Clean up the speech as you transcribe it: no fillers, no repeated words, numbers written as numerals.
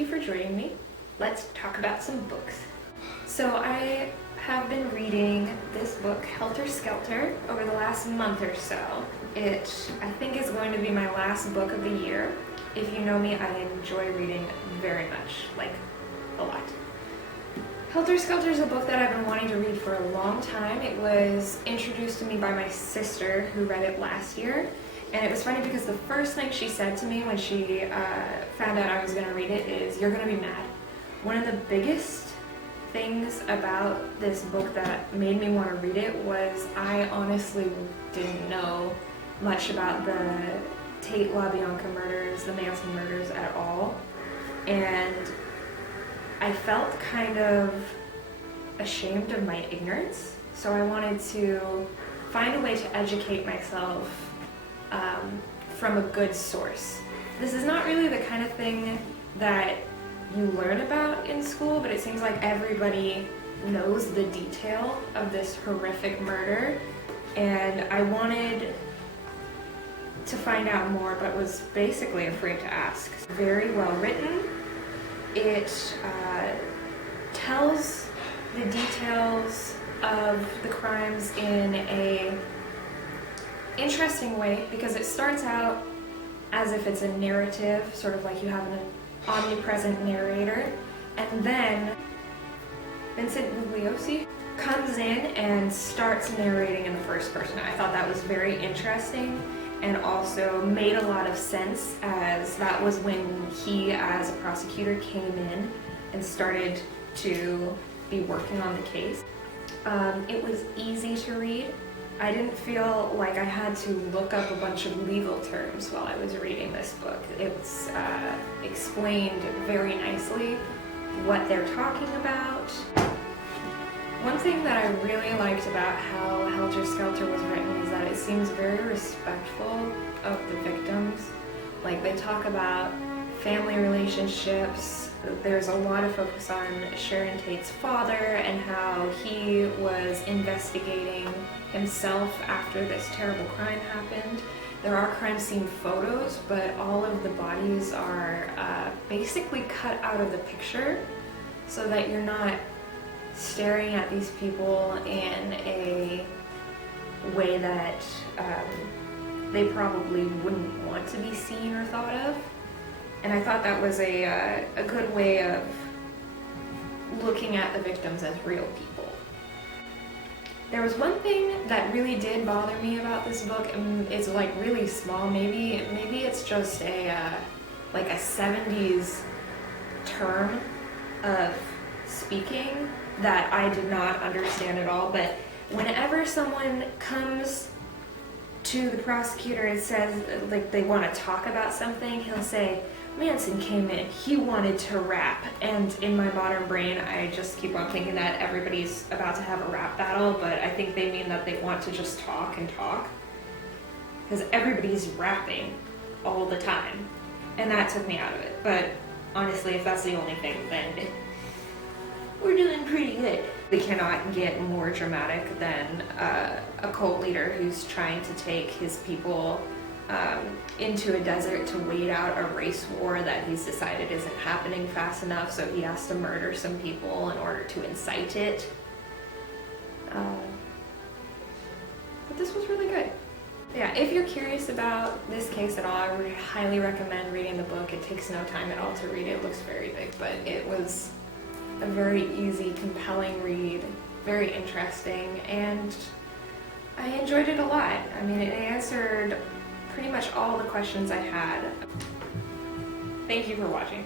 you for joining me. Let's talk about some books. So I have been reading this book, Helter Skelter, over the last month or so. It, I think, is going to be my last book of the year. If you know me, I enjoy reading very much, like a lot. Helter Skelter is a book that I've been wanting to read for a long time. It was introduced to me by my sister, who read it last year. And it was funny because the first thing she said to me when she found out I was going to read it is, "You're going to be mad." One of the biggest things about this book that made me want to read it was I honestly didn't know much about the Tate LaBianca murders, the Manson murders at all. And I felt kind of ashamed of my ignorance. So I wanted to find a way to educate myself from a good source. This is not really the kind of thing that you learn about in school, but it seems like everybody knows the detail of this horrific murder, and I wanted to find out more, but was basically afraid to ask. It's very well written. It tells the details of the crimes in a interesting way, because it starts out as if it's a narrative, sort of like you have an omnipresent narrator, and then Vincent Bugliosi comes in and starts narrating in the first person. I thought that was very interesting and also made a lot of sense, as that was when he, as a prosecutor, came in and started to be working on the case. It was easy to read. I didn't feel like I had to look up a bunch of legal terms while I was reading this book. It's explained very nicely what they're talking about. One thing that I really liked about how Helter Skelter was written is that it seems very respectful of the victims. Like, they talk about family relationships. There's a lot of focus on Sharon Tate's father and how he was investigating himself after this terrible crime happened. There are crime scene photos, but all of the bodies are basically cut out of the picture so that you're not staring at these people in a way that they probably wouldn't want to be seen or thought of. And I thought that was a good way of looking at the victims as real people. There was one thing that really did bother me about this book, and it's like really small. Maybe it's just like a 70s term of speaking that I did not understand at all. But whenever someone comes to the prosecutor and says, like, they want to talk about something, he'll say, "Manson came in, he wanted to rap." And in my modern brain, I just keep on thinking that everybody's about to have a rap battle, but I think they mean that they want to just talk and talk, because everybody's rapping all the time. And that took me out of it. But honestly, if that's the only thing, then we're doing pretty good. We cannot get more dramatic than a cult leader who's trying to take his people into a desert to wait out a race war that he's decided isn't happening fast enough, so he has to murder some people in order to incite it. But this was really good. Yeah, if you're curious about this case at all, I would highly recommend reading the book. It takes no time at all to read. It looks very big, but it was a very easy, compelling read, very interesting, and I enjoyed it a lot. I mean, it answered pretty much all the questions I had. Thank you for watching.